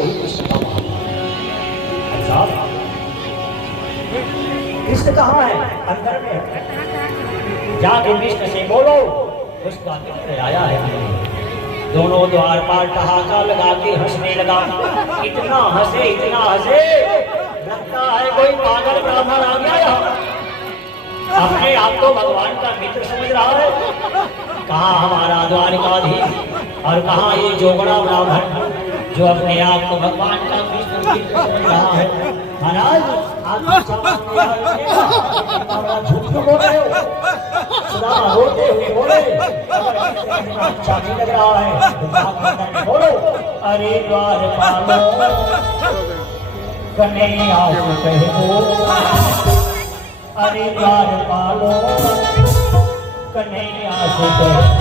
वही कृष्ण का महात्मा है। कृष्ण कहाँ है? अंदर में है। जाके विष्णु से बोलो उसका मित्र आया है। दोनों द्वारपाल ठहाका लगा के हंसने लगा। इतना हंसे लगता है कोई पागल ब्राह्मण आ गया यहाँ। अपने आप को भगवान का मित्र समझ रहा है। कहाँ हमारा द्वारिकाधीश और कहाँ ये जोगड़ा ब्राह्मण जो अपने आप को भगवान का मित्र समझ रहा है। महाराज आप झूठ बोल रहे हो। रोते हुए बोले चाची लग रहा है। बोलो अरे द्वारपालो कन्हैया से कहो। अरे द्वारपालो कन्हैया से कहो।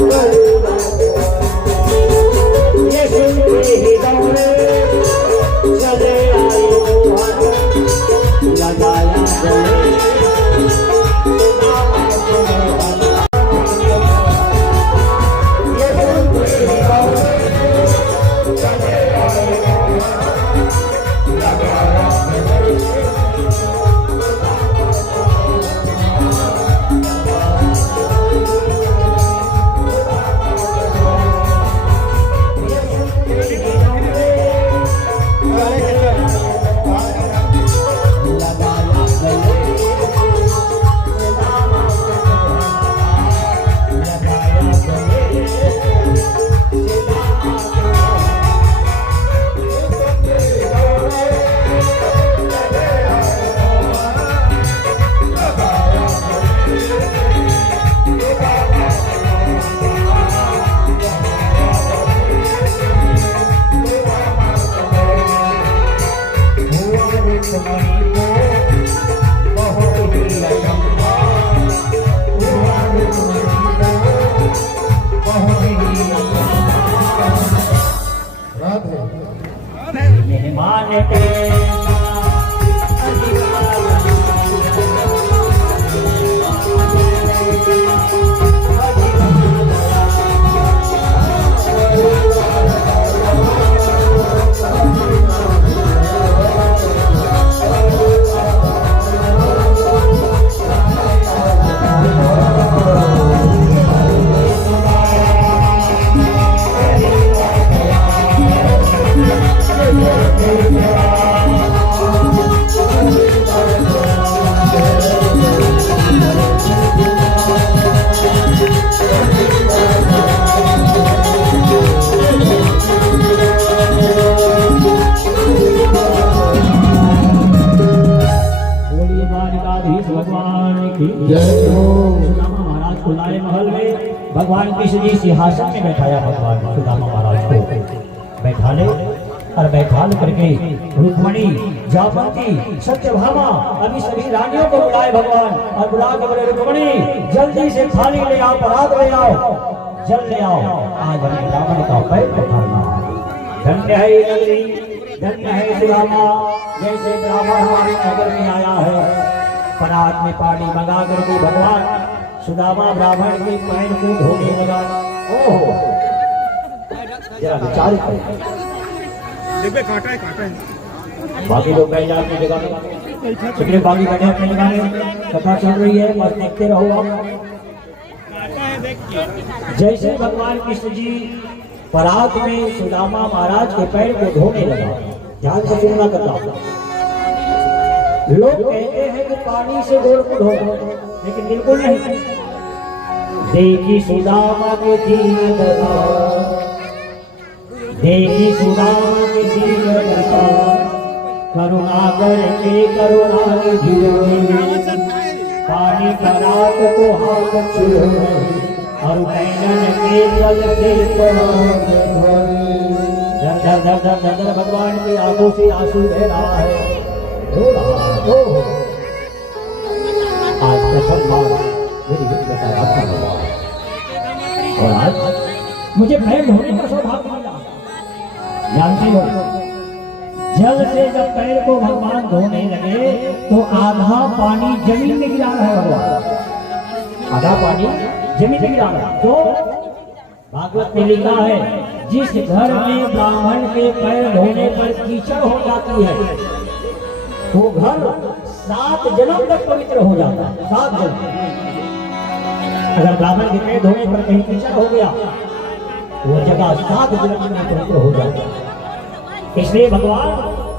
Well, सुदामा महाराज को लाए महल में, भगवान कृष्ण जी सिंहासन में बैठाया, भगवान सुदामा महाराज को बैठाले और बैठाल करके रुक्मणी, जामवंती, सत्यभामा अभी सभी रानियों को बुलाए भगवान, और बुला के बोले रुक्मणी जल्दी से थाली ले आओ, परात ले आओ, जल ले आओ, आज हमें ब्राह्मण का पैर पखारना। धन्य है ये नगरी, धन्य है सुदामा, जैसे ब्राह्मण हमारे नगर में आया है, परात में पानी मंगा करके भगवान सुदामा ब्राह्मण के पैर को धोने लगा। ओह जरा विचार करें, काटा है बाकी लोग बैठ जाए अपनी जगह में, चलिए बाकी बैठे अपनी जगह में, कथा चल रही है, बस देखते रहो आप। जैसे भगवान कृष्ण जी परात में सुदामा महाराज के पैर को धोने लगा, ध्यान से सुनना करता। लोग कहते हैं कि पानी से गोड़ को धो, लेकिन बिल्कुल नहीं। देखी सुदामा के दीन दशा, देखी सुदामा के दीन दशा, करुणा करके करुणा पानी परात को हाथ छुए, और कैनन के जल से भगवान की आंखों से आंसू बह रहा है, रो रहा है। आज प्रथम बार मेरी बताया, और आज मुझे पैर धोने का सौभाग्य मिला। जानते हो, जल से जब पैर को भगवान धोने लगे तो आधा पानी जमीन में गिरा रहा है भगवान, आधा पानी जमीन में गिरा रहा है। तो भागवत में लिखा है, जिस घर में ब्राह्मण के पैर धोने पर कीचड़ हो जाती है, वो घर 7 जन्म तक पवित्र हो जाता है। 7 जन्म। अगर ब्राह्मण के पैर धोने पर कहीं कीचड़ हो गया, वो जगह 7 जन्म में पवित्र हो जाता है। इसलिए भगवान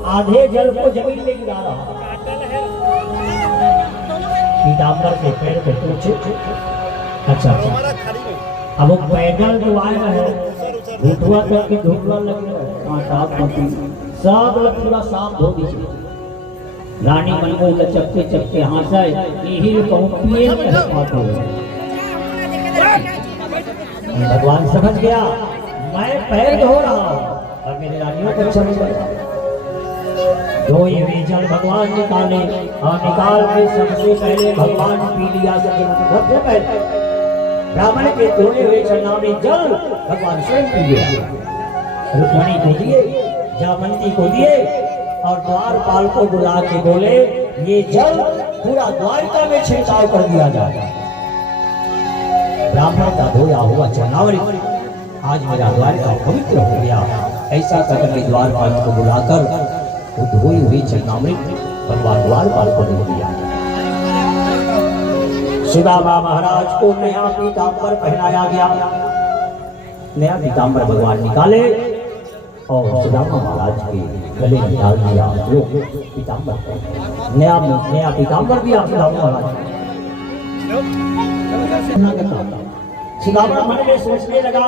आधे जल को जमीन में गिरा रहा है। पीताम्बर के पैर पे पूछे, अच्छा अब वो पैदल जो आए हैं, घुटवा करके ढूंढवा लगे, सब पूरा साफ धो दीजिए। रानी मन को चपके चपके हंसाए, यही पिए भगवान समझ गया मैं पैर धो रहा हूं और मेरे रानियों को अच्छा नहीं लगता। दो ये जल भगवान निकाले, और निकाल के सबसे पहले भगवान पी लिया। सबसे पहले ब्राह्मण के धोए हुए चरणों में जल भगवान स्वयं पी लिया। रुक्मणी को दिए, जामवंती को दिए, और द्वारपाल को बुला के बोले ये जल पूरा द्वारका में छिड़काव कर दिया जाए। ब्राह्मण का धोया हुआ चरणामृत आज मेरा द्वारका पवित्र हो गया। ऐसा करके द्वारपाल को बुलाकर वो धोई हुई चरणामृत भगवान द्वारपाल को दे दिया। सुदामा महाराज को नया पीताम्बर पहनाया गया। नया पीताम्बर भगवान निकाले और सुदामा महाराज के गले में डाल दिया। पीताम्बर नया पीताम्बर दिया सुदामा महाराज। सुदामा मन में सोचने लगा,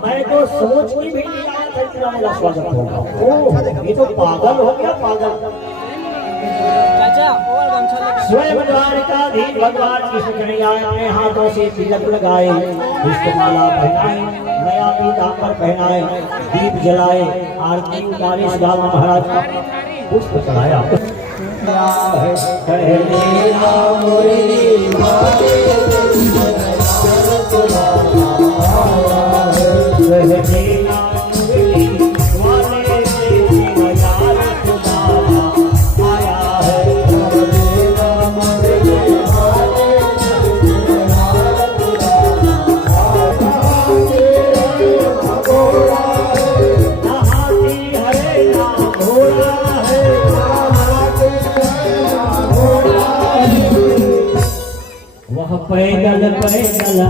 मैं तो सोच की भी नहीं आया था इतना मेरा स्वागत होगा। ओह ये तो पागल हो गया, पागल। स्वयं द्वारिकाधीश भगवान कृष्ण कन्हैया अपने हाथों से तिलक लगाए, पुष्पमाला पहनाए, नया पीताम्बर पहनाए, दीप जलाए, आरती उतारे, सुदामा महाराज का पुष्प चढ़ाया। पैदल पैदल आया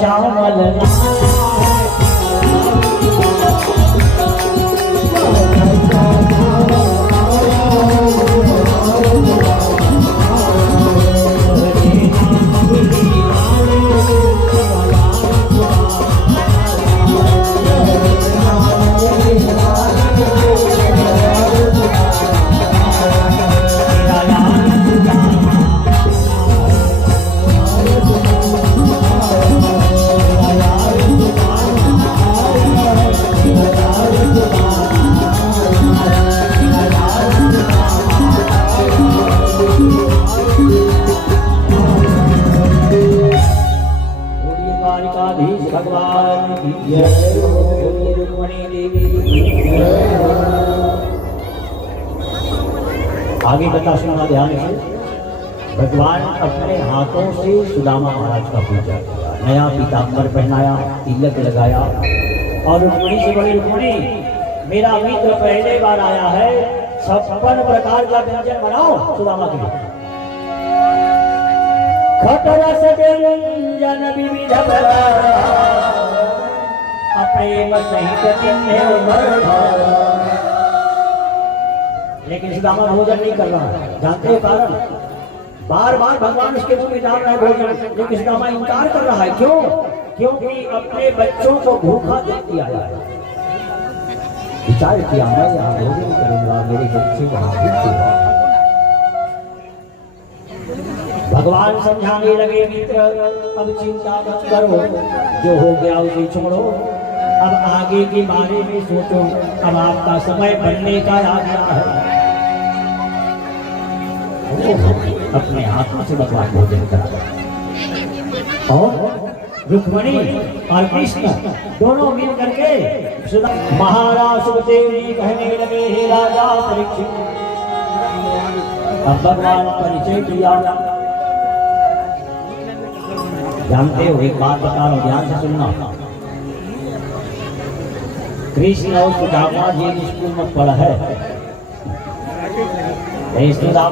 चावल भगवान की जय, बोलिए रुक्मणी देवी की जय। आगे कथा सुना ध्यान से। भगवान अपने हाथों से सुदामा महाराज का पूजा किया, नया पीताम्बर पहनाया, तिलक लगाया और रुक्मणी से बोले, रुक्मणी मेरा मित्र पहले बार आया है, 56 प्रकार का व्यंजन बनाओ सुदामा के लिए। खटरस व्यंजन विविध प्रकार, अप्रेम सहित तिन्हे उमर। लेकिन सुदामा भोजन नहीं कर रहा है, जानते हो कारण? बार बार भगवान उसके मुंह में डाल रहा है भोजन, लेकिन सुदामा इनकार कर रहा है। क्यों? क्योंकि अपने बच्चों को भूखा देख दिया है। विचार किया, मैं यहाँ भोजन करूंगा, मेरे बच्चे वहां भूखे। भगवान समझाने लगे, मित्र अब चिंता मत करो, जो हो गया उसे छोड़ो, अब आगे के बारे में सोचो, अब आपका समय बनने का आ गया है। अपने हाथों से भगवान भोजन करा और रुक्मणी और कृष्ण दोनों मिल करके महाराज सुखदेव जी कहने लगे, हे राजा परीक्षित, अब भगवान परिचय किया। जानते हो, एक बात बता रहा हूं, ध्यान से सुनना। कृष्ण और सुदामा जी स्कूल में पढ़ा है। सुदामा